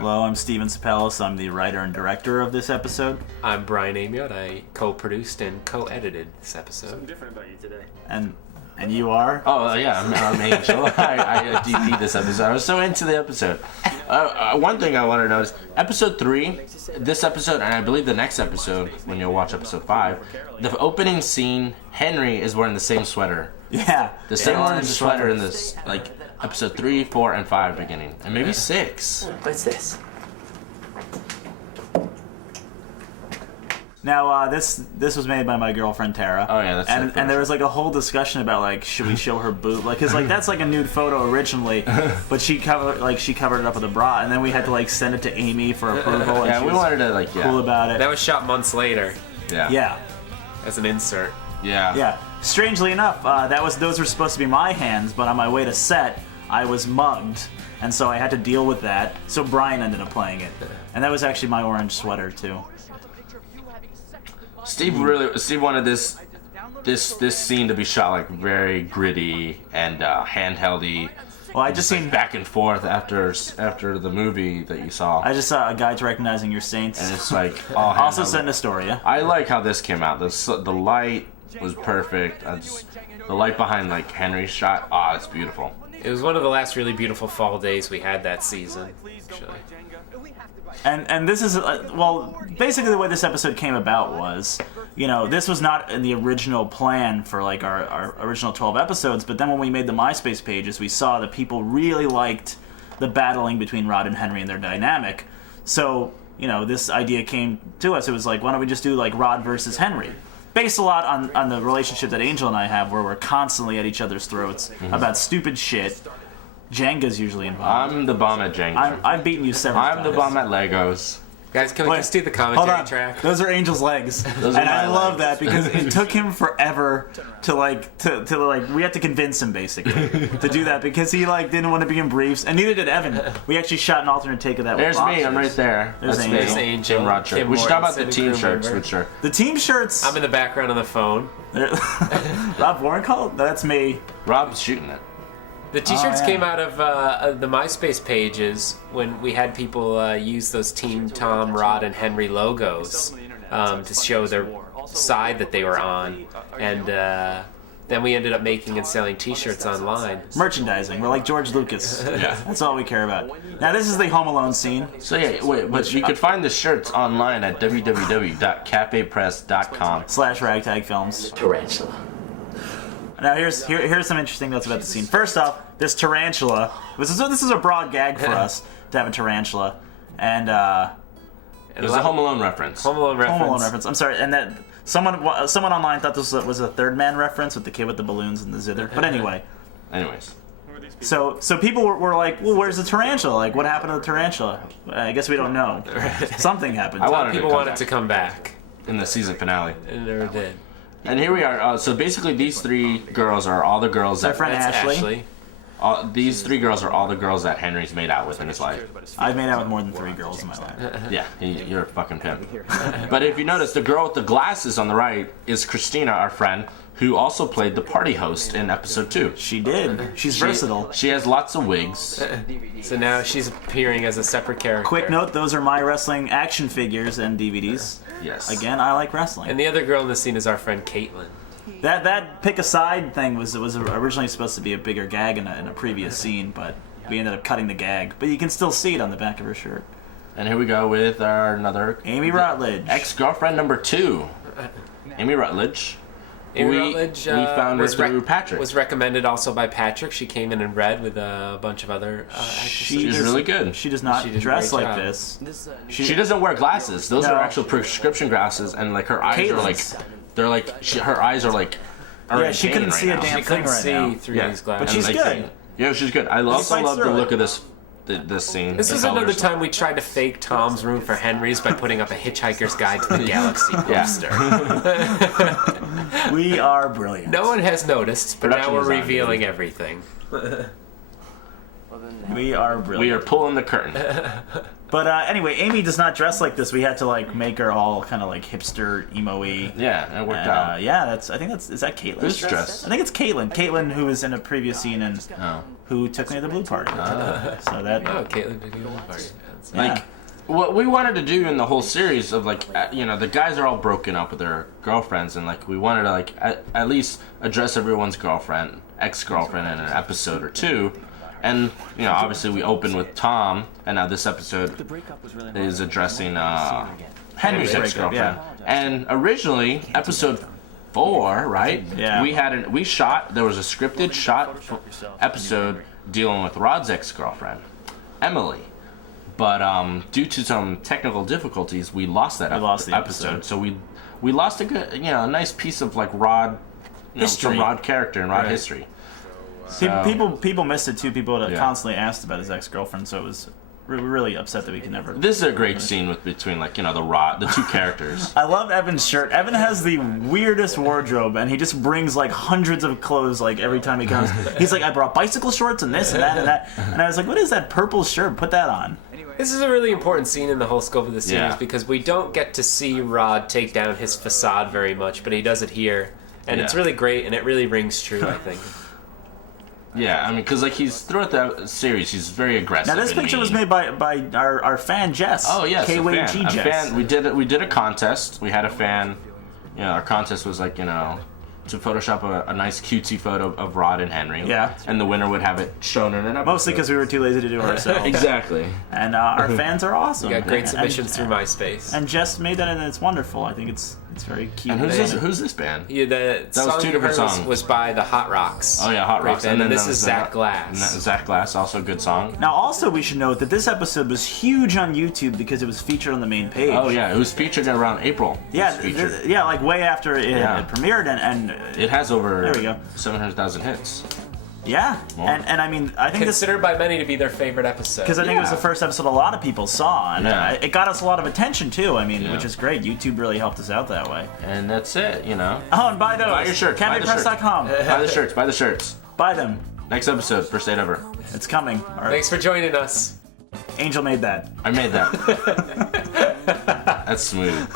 Hello, I'm Steven Tsapelas. I'm the writer and director of this episode. I'm Brian Amyot. I co-produced and co-edited this episode. Something different about you today. And you are? Oh, yeah, I'm Angel. I DP'd this episode. I was so into the episode. One thing I want to notice, episode 3, this episode, and I believe the next episode, when you'll watch episode 5, the opening scene, Henry is wearing the same sweater. Yeah. The same orange sweater in this, like, episode 3, 4, and 5 beginning. And maybe 6. What's this? Now, this was made by my girlfriend Tara. Oh, yeah, that's and there was like a whole discussion about like, should we show her boob? Like, cause like that's like a nude photo originally, but she covered it up with a bra, and then we had to like send it to Amy for approval. And Yeah, she we was wanted to, like, cool about it. That was shot months later Yeah. Yeah. as an insert. Yeah. Yeah. Strangely enough, those were supposed to be my hands, but on my way to set, I was mugged, and so I had to deal with that. So Brian ended up playing it, and that was actually my orange sweater too. Steve wanted this scene to be shot like very gritty and handheldy. Well, I just seen Back and forth after the movie that you saw. I just saw a guide to recognizing your saints. And it's like all Also handheld. set in Astoria. I like how this came out. The light was perfect. The light behind like Henry's shot. Ah, it's beautiful. It was one of the last really beautiful fall days we had that season, actually. And this is well, basically the way this episode came about was, you know, this was not in the original plan for like our original 12 episodes, but then when we made the MySpace pages, we saw that people really liked the battling between Rod and Henry and their dynamic. So, you know, this idea came to us. It was like, why don't we just do like Rod versus Henry? Based a lot on the relationship that Angel and I have, where we're constantly at each other's throats about stupid shit. Jenga's usually involved. I'm the bomb at Jenga. I've beaten you several times. I'm the bomb at Legos. Guys, can we just do the Hold commentary on. track? Those are Angel's legs, Those and are I my love legs. that because it took him forever to we had to convince him basically to do that because he like didn't want to be in briefs, and neither did Evan. We actually shot an alternate take of that. There's with me. I'm boxers. right there. There's That's Angel. There's me. Angel. Jim Rod shirt. Kim We should talk about the Mortensen, team crew shirts, member. which are The team shirts. I'm in the background on the phone. Rob Warren called. That's me. Rob's shooting it. The t-shirts yeah. came out of the MySpace pages when we had people use those Team Tom, Rod, and Henry logos to show their side that they were on. And then we ended up making and selling t-shirts online. Merchandising. We're like George Lucas. Yeah. That's all we care about. Now this is the Home Alone scene. So yeah, wait, but you could find the shirts online at www.cafepress.com. /ragtag films. Tarantula. Now here's some interesting notes about the scene. First off, this tarantula. This is a broad gag for us to have a tarantula, and It was a Home Alone reference. Home Alone reference. Home Alone reference. I'm sorry, and that someone online thought this was a Third Man reference with the kid with the balloons and the zither. But anyway, Anyways. so people were like, well, where's the tarantula? Like, what happened to the tarantula? I guess we don't know. Something happened. I wanted People to come wanted back to come back, in the season finale. and never did. And here we are. So basically, these 3 girls are all the girls Their that friend That's Ashley. Ashley. these 3 girls are all the girls that Henry's made out with in his life. I've made out with more than 3 girls in my life. Yeah, you're a fucking pimp. But if you notice, the girl with the glasses on the right is Christina, our friend, who also played the party host in episode 2. She did. She's versatile. She has lots of wigs. So now she's appearing as a separate character. Quick note: those are my wrestling action figures and DVDs. Yes. Again, I like wrestling. And the other girl in the scene is our friend Caitlin. That pick a side thing was originally supposed to be a bigger gag in a previous scene, but we ended up cutting the gag. But you can still see it on the back of her shirt. And here we go with our another Amy Rutledge. ex-girlfriend number 2, Amy Rutledge. Amy We Rutledge, found her was through Patrick. Was recommended also by Patrick. She came in red with a bunch of other actresses. She's does- really good. She does not She did a dress great like job. this. She doesn't wear glasses. Those No. are actual prescription glasses, and like her eyes are like, Caitlin's. they're like, her eyes are like. are Yeah, in she pain couldn't right see a now. damn She couldn't thing right see now. through Yeah. these glasses. But she's Like, good. Yeah, she's good. I also fights love the through look it. of this scene. This the is another colors. time we tried to fake Tom's room for Henry's by putting up a Hitchhiker's Guide to the Galaxy Yeah. poster. We are brilliant. No one has noticed, but Production now we're design, revealing baby. everything. We are brilliant. We are pulling the curtain. But anyway, Amy does not dress like this. We had to like make her all kind of like hipster, emo-y. Yeah, it worked And, out. yeah, is that Caitlin? Who's dressed? I think it's Caitlin. Caitlin, who was in a previous scene and Oh. who took me to the blue party. So that Oh, Caitlin took you to the party. Like, what we wanted to do in the whole series of like, the guys are all broken up with their girlfriends, and like we wanted to like at least address everyone's ex-girlfriend in an episode or two. And obviously we open with Tom, and now this episode is addressing Henry's ex-girlfriend. Yeah. And originally, episode 4, right? Yeah. There was a scripted shot episode dealing with Rod's ex-girlfriend, Emily. But due to some technical difficulties, we lost that episode. So we lost a good, a nice piece of like Rod history, some Rod character and Rod history. People missed it too. People that constantly asked about his ex-girlfriend, so it was really upset that we could never. This is a great scene between the two characters. I love Evan's shirt. Evan has the weirdest wardrobe, and he just brings like hundreds of clothes like every time he comes. He's like, I brought bicycle shorts and this and that and that, and I was like, what is that purple shirt? Put that on. This is a really important scene in the whole scope of the series Yeah. because we don't get to see Rod take down his facade very much, but he does it here, and it's really great, and it really rings true, I think. Yeah, I mean, because like he's throughout the series, he's very aggressive. Now this picture was made by our fan Jess. Oh yes, KWG a Jess. fan. We did a contest. We had a fan. Our contest was like to Photoshop a nice cutesy photo of Rod and Henry. Yeah. And the winner would have it shown in an episode. Mostly because we were too lazy to do it ourselves. Exactly. And our fans are awesome. We got great And- submissions through MySpace. And Jess made that, and it's wonderful. I think it's very cute. And who's this band? Yeah, the That was song two you different heard songs. was by the Hot Rocks. Oh yeah, Hot Great Rocks. band, and this there is was Zach and Glass. Zach Glass, also a good song. Now, also, we should note that this episode was huge on YouTube because it was featured on the main page. Oh yeah, it was featured around April. Yeah, like way after it premiered, and It has over There we go. 700,000 hits. yeah, and I mean, I think this Considered by many to be their favorite episode. because I think it was the first episode a lot of people saw, and Yeah. it got us a lot of attention too. I mean, Yeah. which is great. YouTube really helped us out that way. And that's it, Oh, and buy those. Buy your shirts, buy the shirts. CandyPress.com. Buy the shirts. Buy them. Next episode, first date ever. It's coming. All right. Thanks for joining us. Angel made that. I made that. That's smooth.